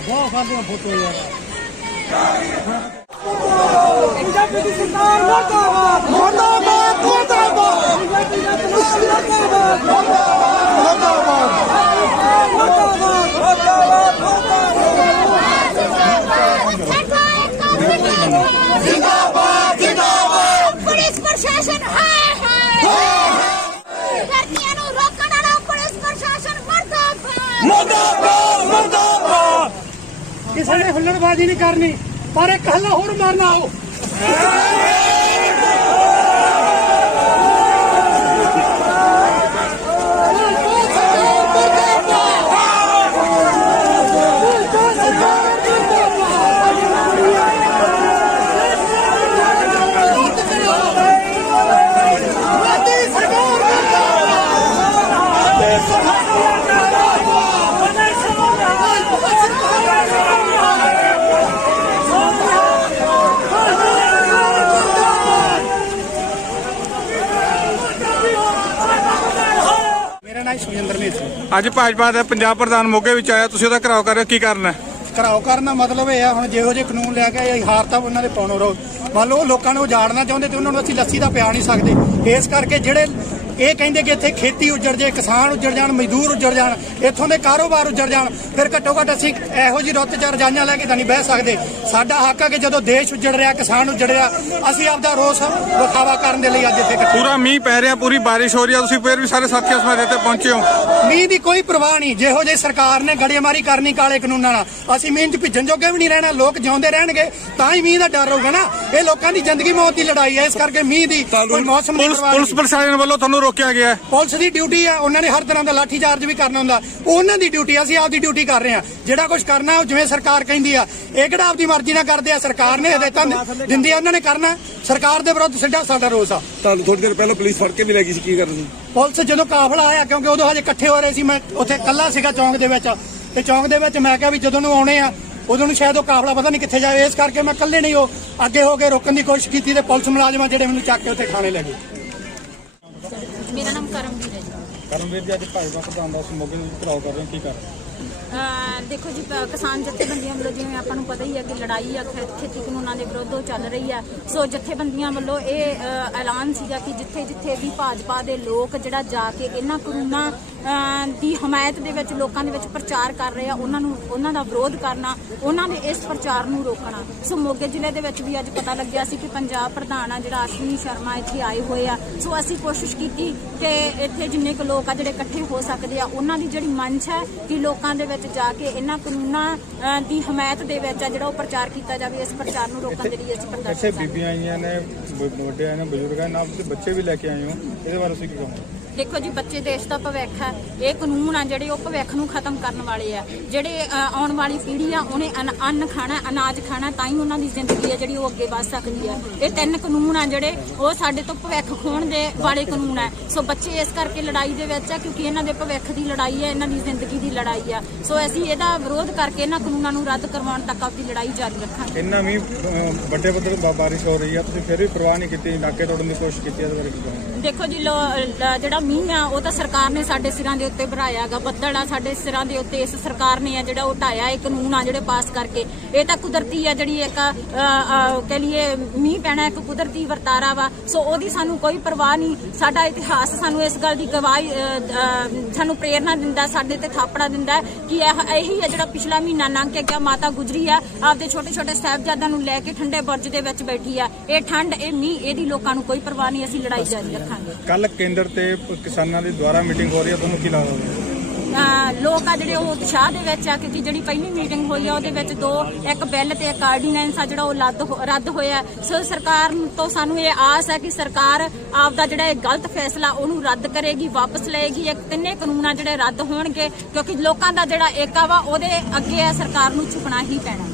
ਬਹੁਤ ਸਾਰੀਆਂ ਫੋਟੋ ਯਾਰ ਪੰਜਾਬ ਦੀ ਸਰਕਾਰ ਮਰਦਾਬਾਦ ਮਰਦਾਬਾਦ ਮਰਦਾਬਾਦ ਪੰਜਾਬ ਦੀ ਸਰਕਾਰ ਮਰਦਾਬਾਦ ਮਰਦਾਬਾਦ ਮਰਦਾਬਾਦ ਕਿਸੇ ਨੇ ਹੁੱਲੜਬਾਜ਼ੀ ਨਹੀਂ ਕਰਨੀ ਪਰ ਇੱਕ ਹੱਲਾ ਹੋਰ ਮਾਰਨਾ ਆਓ। ਮੇਰਾ ਨਾਮ ਸੁਖਿੰਦਰ ਸੀ ਅੱਜ ਭਾਜਪਾ ਦੇ ਪੰਜਾਬ ਪ੍ਰਧਾਨ ਮੋਗੇ ਵਿੱਚ ਆਇਆ ਤੁਸੀਂ ਉਹਦਾ ਘਰਾਓ ਕਰ ਰਹੇ ਹੋ ਕੀ ਕਰਨਾ ਹੈ? ਘਰਾਓ ਕਰਨ ਦਾ ਮਤਲਬ ਇਹ ਆ ਹੁਣ ਜਿਹੋ ਜਿਹੇ ਕਾਨੂੰਨ ਲੈ ਕੇ ਆਏ ਹਾਰ ਤਾਂ ਉਹਨਾਂ ਦੇ ਪਾਉਣੋਂ ਰੋ ਮੰਨ ਲਓ ਉਹ ਲੋਕਾਂ ਨੂੰ ਉਜਾੜਨਾ ਚਾਹੁੰਦੇ ਤੇ ਉਹਨਾਂ ਨੂੰ ਅਸੀਂ ਲੱਸੀ ਦਾ ਪਿਆ ਨਹੀਂ ਸਕਦੇ ਇਸ ਕਰਕੇ ਜਿਹੜੇ ਇਹ ਕਹਿੰਦੇ ਕਿ ਇੱਥੇ ਖੇਤੀ ਉੱਜੜ ਜੇ ਕਿਸਾਨ ਉੱਜੜ ਜਾਣ ਮਜ਼ਦੂਰ ਉੱਜੜ ਜਾਣ ਇੱਥੋਂ ਦੇ ਕਾਰੋਬਾਰ ਉੱਜੜ ਜਾਣ ਫਿਰ ਘੱਟੋ ਘੱਟ ਅਸੀਂ ਇਹੋ ਜਿਹੀ ਰੁੱਤ ਚ ਰਜਾਈਆਂ ਲੈ ਕੇ ਤਾਂ ਨਹੀਂ ਬਹਿ ਸਕਦੇ। ਸਾਡਾ ਹੱਕ ਆ ਕਿ ਜਦੋਂ ਦੇਸ਼ ਉੱਜੜ ਰਿਹਾ ਕਿਸਾਨ ਉੱਜੜ ਰਿਹਾ ਅਸੀਂ ਆਪਦਾ ਰੋਸ ਵਿਖਾਵਾ ਕਰਨ ਦੇ ਲਈ ਅੱਜ ਇੱਥੇ ਇਕੱਠੇ ਪੂਰਾ ਮੀਂਹ ਪੈ ਰਿਹਾ ਪੂਰੀ ਬਾਰਿਸ਼ ਹੋ ਰਹੀ ਹੈ ਤੁਸੀਂ ਫਿਰ ਵੀ ਸਾਰੇ ਸਾਥੀਆਂ ਸਮੇਤ ਇੱਥੇ ਪਹੁੰਚੇ ਹੋ। ਮੀਂਹ ਦੀ ਕੋਈ ਪਰਵਾਹ ਨਹੀਂ ਜਿਹੋ ਜਿਹੀ ਸਰਕਾਰ ਨੇ ਗੜੇਮਾਰੀ ਕਰਨੀ ਕਾਲੇ ਕਾਨੂੰਨਾਂ ਨਾਲ। ਅਸੀਂ ਮੀਂਹ 'ਚ ਭਿੱਜਣ ਜੋਗੇ ਵੀ ਨਹੀਂ ਰਹਿਣਾ ਲੋਕ ਜਿਉਂਦੇ ਰਹਿਣਗੇ ਤਾਂ ਹੀ ਮੀਂਹ ਦਾ ਡਰ ਹੋਊਗਾ ਨਾ। ਇਹ ਲੋਕਾਂ ਦੀ ਜ਼ਿੰਦਗੀ ਮੌਤ ਦੀ ਲੜਾਈ ਹੈ ਇਸ ਕਰਕੇ ਮੀਂਹ ਦੀ ਕੋਈ ਮੌਸਮ ਦੀ ਪਰਵਾਹ ਪੁਲਿਸ ਪ੍ਰਸ਼ਾਸਨ ਵੱਲੋਂ ਤੁਹਾਨੂੰ ਰੋਕਿਆ ਗਿਆ ਪੁਲਿਸ ਦੀ ਡਿਊਟੀ ਆ ਉਹਨਾਂ ਨੇ ਹਰ ਤਰ੍ਹਾਂ ਦਾ ਲਾਠੀ ਚਾਰਜ ਵੀ ਕਰਨਾ ਹੁੰਦਾ। ਉਹ ਉਹਨਾਂ ਦੀ ਡਿਊਟੀ ਆ, ਅਸੀਂ ਆਪਦੀ ਡਿਊਟੀ ਕਰ ਰਹੇ ਆ ਜਿਹੜਾ ਕੁਝ ਕਰਨਾ ਉਹ ਜਿਵੇਂ ਸਰਕਾਰ ਕਹਿੰਦੀ ਆ ਇਹ ਕਿਹੜਾ ਆਪਦੀ ਮਰਜ਼ੀ ਨਾਲ ਕਰਦੇ ਆ? ਸਰਕਾਰ ਨੇ ਹਦਾਇਤਾਂ ਦਿੰਦੀ ਆ ਉਹਨਾਂ ਨੇ ਕਰਨਾ। ਸਰਕਾਰ ਦੇ ਵਿਰੁੱਧ ਸਿੱਧਾ ਸਾਡਾ ਰੋਸ ਆ। ਤੁਹਾਨੂੰ ਥੋੜੀ ਦੇਰ ਪਹਿਲਾਂ ਪੁਲਿਸ ਫੜ ਕੇ ਵੀ ਲੈ ਗਈ ਸੀ ਕੀ ਕਰਦੇ ਸੀ? ਪੁਲਿਸ ਜਦੋਂ ਕਾਫਲਾ ਆਇਆ ਕਿਉਂਕਿ ਉਦੋਂ ਹਜੇ ਇਕੱਠੇ ਹੋ ਰਹੇ ਸੀ ਮੈਂ ਉੱਥੇ ਇਕੱਲਾ ਸੀਗਾ ਚੌਂਕ ਦੇ ਵਿੱਚ। ਤੇ ਚੌਂਕ ਦੇ ਵਿੱਚ ਮੈਂ ਕਿਹਾ ਵੀ ਜਦੋਂ ਨੂੰ ਆਉਣੇ ਆ ਉਦੋਂ ਨੂੰ ਸ਼ਾਇਦ ਉਹ ਕਾਫਲਾ ਪਤਾ ਨਹੀਂ ਕਿੱਥੇ ਜਾਵੇ। ਇਸ ਕਰਕੇ ਮੈਂ ਇਕੱਲੇ ਨਹੀਂ ਉਹ ਅੱਗੇ ਹੋ ਕੇ ਰੋਕਣ ਦੀ ਕੋਸ਼ਿਸ਼ ਕੀਤੀ ਤੇ ਪੁਲਿਸ ਮੁਲਾਜ਼ਮਾਂ ਜਿਹੜੇ ਮੈਨੂੰ ਚੱਕ ਕੇ ਉੱਥੇ ਥਾਣੇ ਲੈ ਗਏ। ਮੇਰਾ ਨਾਮ ਕਰਮਵੀਰ ਹੈ ਜੀ। ਕਰਮਵੀਰ ਜੀ, ਅੱਜ ਭਾਈ ਭਾਜਪਾ ਪ੍ਰਧਾਨ ਦਾ ਮੋਗੇ ਵਿੱਚ ਘਰਾਓ ਕਰ ਰਹੇ ਹੋ? ਕੀ ਕਰ ਅਹ ਦੇਖੋ ਜੀ ਕਿਸਾਨ ਜਥੇਬੰਦੀਆਂ ਵੱਲੋਂ ਜਿਵੇਂ ਆਪਾਂ ਨੂੰ ਪਤਾ ਹੀ ਹੈ ਕਿ ਲੜਾਈ ਆ, ਖੇ- ਖੇਤੀ ਕਾਨੂੰਨਾਂ ਦੇ ਵਿਰੁੱਧ ਉਹ ਚੱਲ ਰਹੀ ਆ। ਸੋ ਜਥੇਬੰਦੀਆਂ ਵੱਲੋਂ ਇਹ ਐਲਾਨ ਸੀਗਾ ਕਿ ਜਿੱਥੇ ਜਿੱਥੇ ਵੀ ਭਾਜਪਾ ਦੇ ਲੋਕ ਜਿਹੜਾ ਜਾ ਕੇ ਇਹਨਾਂ ਕਾਨੂੰਨਾਂ ਦੀ ਹਮਾਇਤ ਦੇ ਵਿੱਚ ਲੋਕਾਂ ਦੇ ਵਿੱਚ ਪ੍ਰਚਾਰ ਕਰ ਰਹੇ ਆ, ਉਹਨਾਂ ਨੂੰ, ਉਹਨਾਂ ਦਾ ਵਿਰੋਧ ਕਰਨਾ, ਉਹਨਾਂ ਦੇ ਇਸ ਪ੍ਰਚਾਰ ਨੂੰ ਰੋਕਣਾ। ਸੋ ਮੋਗੇ ਜ਼ਿਲ੍ਹੇ ਦੇ ਵਿੱਚ ਵੀ ਅੱਜ ਪਤਾ ਲੱਗਿਆ ਸੀ ਕਿ ਪੰਜਾਬ ਪ੍ਰਧਾਨ ਆ, ਜਿਹੜਾ ਅਸ਼ਵਨੀ ਸ਼ਰਮਾ ਇੱਥੇ ਆਏ ਹੋਏ ਆ। ਸੋ ਅਸੀਂ ਕੋਸ਼ਿਸ਼ ਕੀਤੀ ਕਿ ਇੱਥੇ ਜਿੰਨੇ ਕੁ ਲੋਕ ਆ ਜਿਹੜੇ ਇਕੱਠੇ ਹੋ ਸਕਦੇ ਆ, ਉਹਨਾਂ ਦੀ ਜਿਹੜੀ ਮੰਚ ਹੈ ਕਿ ਲੋਕਾਂ ਦੇ ਵਿੱਚ ਜਾ ਕੇ ਇਹਨਾਂ ਕਾਨੂੰਨਾਂ ਦੀ ਹਮਾਇਤ ਦੇ ਵਿੱਚ ਆ ਜਿਹੜਾ ਉਹ ਪ੍ਰਚਾਰ ਕੀਤਾ ਜਾਵੇ ਇਸ ਪ੍ਰਚਾਰ ਨੂੰ ਰੋਕਣ ਦੇ ਲਈ ਅਸੀਂ ਇੱਥੇ ਪ੍ਰਦਰਸ਼ਨ ਬੀਬੀਆਂ ਆਈਆਂ ਨੇ ਬ- ਵੱਡੇ ਆਏ ਨੇ ਬਜ਼ੁਰਗ ਨਾਲ ਤੁਸੀਂ ਬੱਚੇ ਵੀ ਲੈ ਕੇ ਆਏ ਹੋ। ਇਹਦੇ ਬਾਰੇ ਤੁਸੀਂ ਕੀ ਕਹੋਗੇ? ਦੇਖੋ ਜੀ ਬੱਚੇ ਦੇਸ਼ ਦਾ ਭਵਿੱਖ ਹੈ ਇਹ ਕਾਨੂੰਨ ਆ ਜਿਹੜੇ ਉਹ ਭਵਿੱਖ ਨੂੰ ਖਤਮ ਕਰਨ ਵਾਲੇ ਆ। ਜਿਹੜੇ ਆਉਣ ਵਾਲੀ ਪੀੜ੍ਹੀ ਆ ਉਹਨੇ ਅੰਨ- ਅੰਨ ਖਾਣਾ ਅਨਾਜ ਖਾਣਾ ਤਾਂ ਹੀ ਉਹਨਾਂ ਦੀ ਜ਼ਿੰਦਗੀ ਆ ਜਿਹੜੀ ਉਹ ਅੱਗੇ ਵਧ ਸਕਦੀ ਆ। ਇਹ ਤਿੰਨ ਕਾਨੂੰਨ ਆ ਜਿਹੜੇ ਉਹ ਸਾਡੇ ਤੋਂ ਭਵਿੱਖ ਖੋਣ ਦੇ ਵਾਲੇ ਕਾਨੂੰਨ ਆ। ਸੋ ਬੱਚੇ ਇਸ ਕਰਕੇ ਲੜਾਈ ਦੇ ਵਿੱਚ ਆ ਕਿਉਂਕਿ ਇਹਨਾਂ ਦੇ ਭਵਿੱਖ ਦੀ ਲੜਾਈ ਹੈ ਇਹਨਾਂ ਦੀ ਜ਼ਿੰਦਗੀ ਦੀ ਲੜਾਈ ਆ। ਸੋ ਅਸੀਂ ਇਹਦਾ ਵਿਰੋਧ ਕਰਕੇ ਇਹਨਾਂ ਕਾਨੂੰਨਾਂ ਨੂੰ ਰੱਦ ਕਰਵਾਉਣ ਤੱਕ ਆਪਣੀ ਲੜਾਈ ਜਾਰੀ ਰੱਖਾਂਗੇ। ਇੰਨਾ ਵੀ ਅਹ, ਵੱਡੇ ਪੱਧਰ ਬਾਰਿਸ਼ ਹੋ ਰਹੀ ਹੈ ਤੁਸੀਂ ਫਿਰ ਵੀ ਪਰਵਾਹ ਨਹੀਂ ਕੀਤੀ ਨਾਕੇ ਤੋੜਨ ਦੀ ਕੋਸ਼ਿਸ਼ ਕੀਤੀ ਇਹਦੇ ਬਾਰੇ ਕੀ ਕਹੋਗੇ? ਦੇਖੋ ਜੀ ਲੋ- ਜਿਹੜਾ ਮੀਂਹ ਆ ਉਹ ਤਾਂ ਸਰਕਾਰ ਨੇ ਸਾਡੇ ਸਿਰਾਂ ਦੇ ਉੱਤੇ ਭਰਾਇਆ ਹੈਗਾ। ਬੱਦਲ ਆ ਸਾਡੇ ਸਿਰਾਂ ਦੇ ਉੱਤੇ ਇਸ ਸਰਕਾਰ ਨੇ ਆ ਜਿਹੜਾ ਉਹ ਢਾਇਆ ਇਹ ਕਾਨੂੰਨ ਆ ਜਿਹੜੇ ਪਾਸ ਕਰਕੇ। ਇਹ ਤਾਂ ਕੁਦਰਤੀ ਆ ਜਿਹੜੀ ਇੱਕ ਅ, ਕਹ ਲਈਏ ਮੀਂਹ ਪੈਣਾ ਇੱਕ ਕੁਦਰਤੀ ਵਰਤਾਰਾ ਵਾ। ਸੋ ਉਹਦੀ ਸਾਨੂੰ ਕੋਈ ਪਰਵਾਹ ਨਹੀਂ। ਸਾਡਾ ਇਤਿਹਾਸ ਸਾਨੂੰ ਇਸ ਗੱਲ ਦੀ ਗਵਾਹੀ ਸਾਨੂੰ ਪ੍ਰੇਰਣਾ ਦਿੰਦਾ ਸਾਡੇ ਤੇ ਥਾਪੜਾ ਦਿੰਦਾ ਕਿ ਇਹ ਇਹੀ ਹੈ ਜਿਹੜਾ ਪਿਛਲਾ ਮਹੀਨਾ ਲੰਘ ਕੇ ਗਿਆ ਮਾਤਾ ਗੁਜਰੀ ਆ ਆਪਦੇ ਛੋਟੇ ਛੋਟੇ ਸਾਹਿਬਜ਼ਾਦਿਆਂ ਨੂੰ ਲੈ ਕੇ ਠੰਡੇ ਬੁਰਜ ਦੇ ਵਿੱਚ ਬੈਠੀ ਆ। ਇਹ ਠੰਡ ਇਹ ਮੀਂਹ ਇਹਦੀ ਲੋਕਾਂ ਨੂੰ ਕੋਈ ਪਰਵਾਹ ਨਹੀਂ ਅਸੀਂ ਲੜਾਈ ਜਾਰੀ ਰੱਖਾਂਗੇ। ਕੱਲ ਕੇਂਦਰ ਤੇ ਕਿਸਾਨਾਂ ਦੀ ਦੁਆਰਾ ਮੀਟਿੰਗ ਹੋ ਰਹੀ ਹੈ ਤੁਹਾਨੂੰ ਕੀ ਲੱਗਦਾ ਅਹ ਲੋਕ ਆ ਜਿਹੜੇ ਉਹ ਉਤਸ਼ਾਹ ਦੇ ਵਿੱਚ ਆ ਕਿਉਂਕਿ ਜਿਹੜੀ ਪਹਿਲੀ ਮੀਟਿੰਗ ਹੋਈ ਆ ਉਹਦੇ ਵਿੱਚ ਦੋ ਇੱਕ ਬਿੱਲ ਤੇ ਇੱਕ ਆਰਡੀਨੈਂਸ ਆ ਜਿਹੜਾ ਉਹ ਰੱਦ ਹੋ- ਰੱਦ ਹੋਇਆ। ਸੋ ਸਰਕਾਰ ਤੋਂ ਸਾਨੂੰ ਇਹ ਆਸ ਹੈ ਕਿ ਸਰਕਾਰ ਆਪ ਦਾ ਜਿਹੜਾ ਇਹ ਗਲਤ ਫੈਸਲਾ ਉਹਨੂੰ ਰੱਦ ਕਰੇਗੀ ਵਾਪਸ ਲਏਗੀ। ਇਹ ਤਿੰਨੇ ਕਾਨੂੰਨ ਆ ਜਿਹੜੇ ਰੱਦ ਹੋਣਗੇ ਕਿਉਂਕਿ ਲੋਕਾਂ ਦਾ ਜਿਹੜਾ ਏਕਾ ਵਾ ਉਹਦੇ ਅੱਗੇ ਆ ਸਰਕਾਰ ਨੂੰ ਝੁਕਣਾ ਹੀ ਪੈਣਾ।